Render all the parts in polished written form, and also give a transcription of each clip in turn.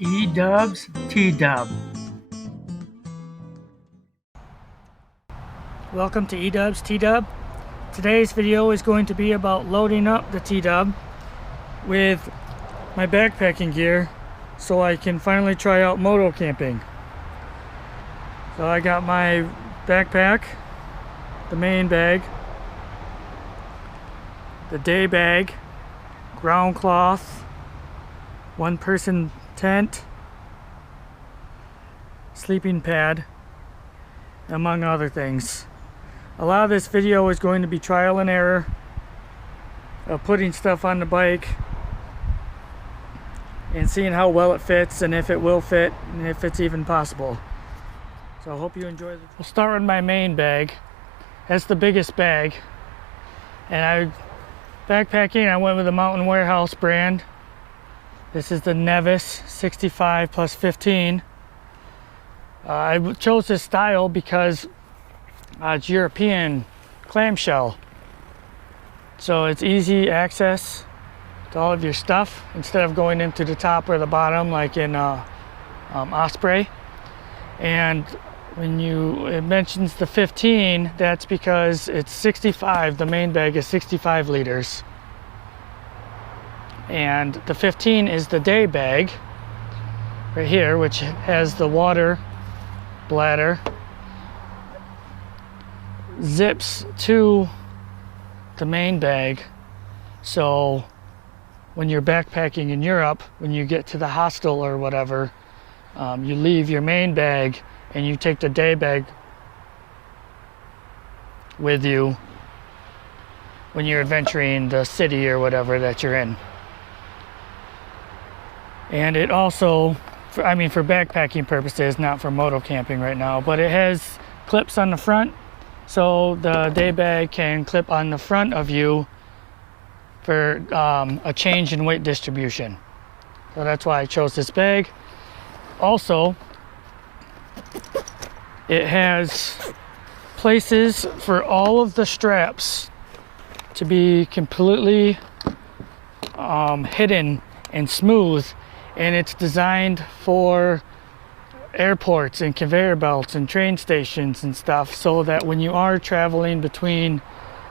E-dubs, T-dub. Welcome to E-dubs, T-dub. Today's video is going to be about loading up the T-dub with my backpacking gear so I can finally try out motocamping. So I got my backpack, the main bag, the day bag, ground cloth, one-person tent, sleeping pad, among other things. A lot of this video is going to be trial and error of putting stuff on the bike and seeing how well it fits and if it will fit and if it's even possible. So I hope you enjoy this. We'll start with my main bag. That's the biggest bag. And backpacking, I went with the Mountain Warehouse brand. This is the Nevis 65 plus 15. I chose this style because it's European clamshell. So it's easy access to all of your stuff instead of going into the top or the bottom like in Osprey. And when it mentions the 15, that's because it's 65. The main bag is 65 liters. And the 15 is the day bag right here, which has the water bladder, zips to the main bag. So when you're backpacking in Europe, when you get to the hostel or whatever, you leave your main bag and you take the day bag with you when you're adventuring the city or whatever that you're in. And it also, for backpacking purposes, not for motocamping right now, but it has clips on the front, so the day bag can clip on the front of you for a change in weight distribution. So that's why I chose this bag. Also, it has places for all of the straps to be completely hidden and smooth. And it's designed for airports and conveyor belts and train stations and stuff, so that when you are traveling between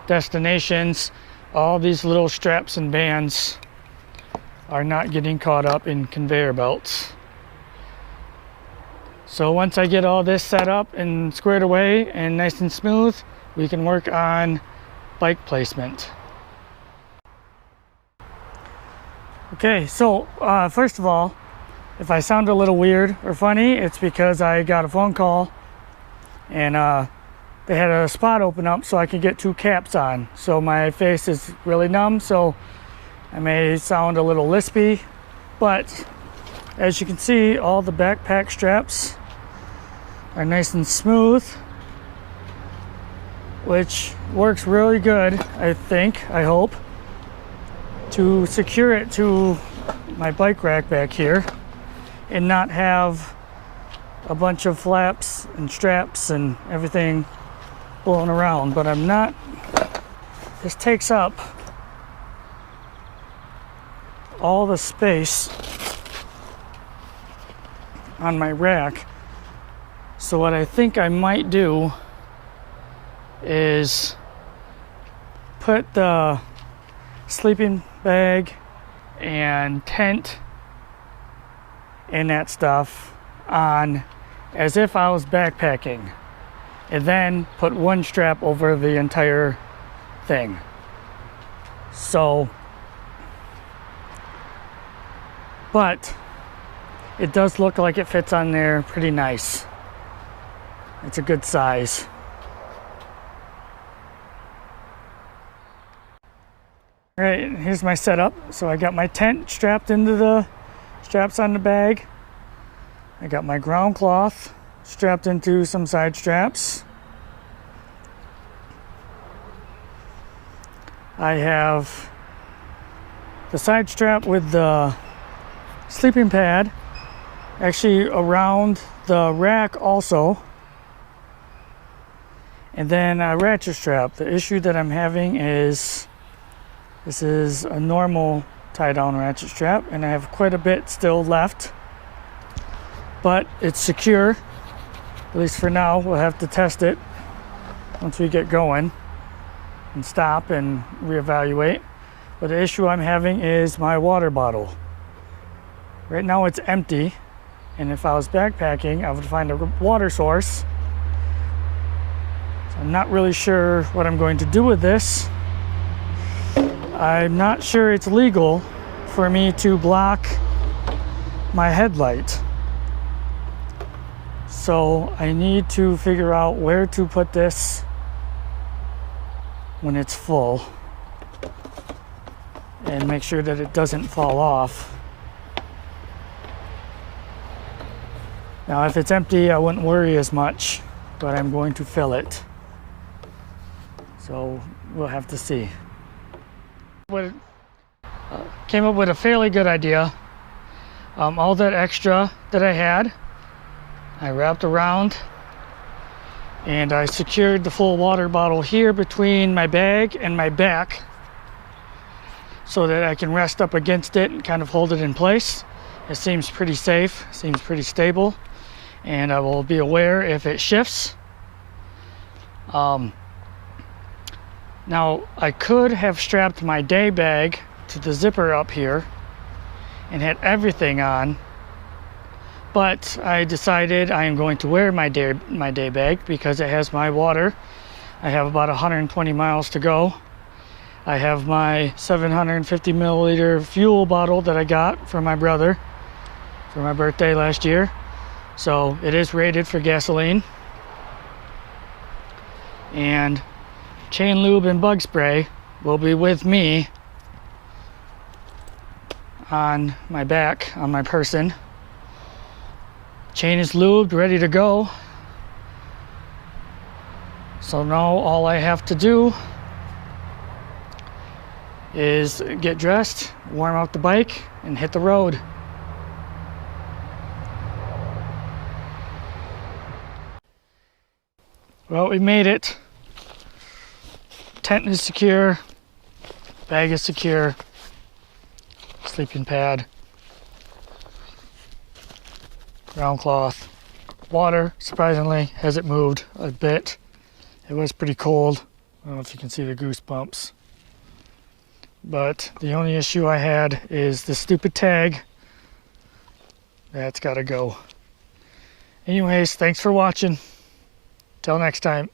destinations, all these little straps and bands are not getting caught up in conveyor belts. So once I get all this set up and squared away and nice and smooth, we can work on bike placement. Okay, so first of all, if I sound a little weird or funny, it's because I got a phone call and they had a spot open up so I could get 2 caps on. So my face is really numb, so I may sound a little lispy, but as you can see, all the backpack straps are nice and smooth, which works really good, I hope, to secure it to my bike rack back here and not have a bunch of flaps and straps and everything blowing around. But this takes up all the space on my rack. So what I think I might do is put the sleeping bag and tent and that stuff on as if I was backpacking, and then put one strap over the entire thing. So, but it does look like it fits on there pretty nice. It's a good size. All right, here's my setup. So I got my tent strapped into the straps on the bag. I got my ground cloth strapped into some side straps. I have the side strap with the sleeping pad actually around the rack also. And then a ratchet strap. The issue that I'm having is this is a normal tie down ratchet strap, and I have quite a bit still left but it's secure, at least for now. We'll have to test it once we get going and stop and reevaluate. But the issue I'm having is my water bottle. Right now it's empty, and if I was backpacking, I would find a water source. So I'm not really sure what I'm going to do with this. I'm not sure it's legal for me to block my headlight. So I need to figure out where to put this when it's full and make sure that it doesn't fall off. Now if it's empty, I wouldn't worry as much, but I'm going to fill it. So we'll have to see. Came up with a fairly good idea. All that extra that I had, I wrapped around and I secured the full water bottle here between my bag and my back so that I can rest up against it and kind of hold it in place. It seems pretty safe, seems pretty stable, and I will be aware if it shifts. Now I could have strapped my day bag to the zipper up here and had everything on, but I decided I am going to wear my day bag because it has my water. I have about 120 miles to go. I have my 750 milliliter fuel bottle that I got from my brother for my birthday last year. So it is rated for gasoline. And chain lube and bug spray will be with me on my back, on my person. Chain is lubed, ready to go. So now all I have to do is get dressed, warm up the bike, and hit the road. Well, we made it. Tent is secure, bag is secure, sleeping pad, ground cloth. Water, surprisingly, hasn't moved a bit. It was pretty cold. I don't know if you can see the goosebumps. But the only issue I had is the stupid tag. That's gotta go. Anyways, thanks for watching. Till next time.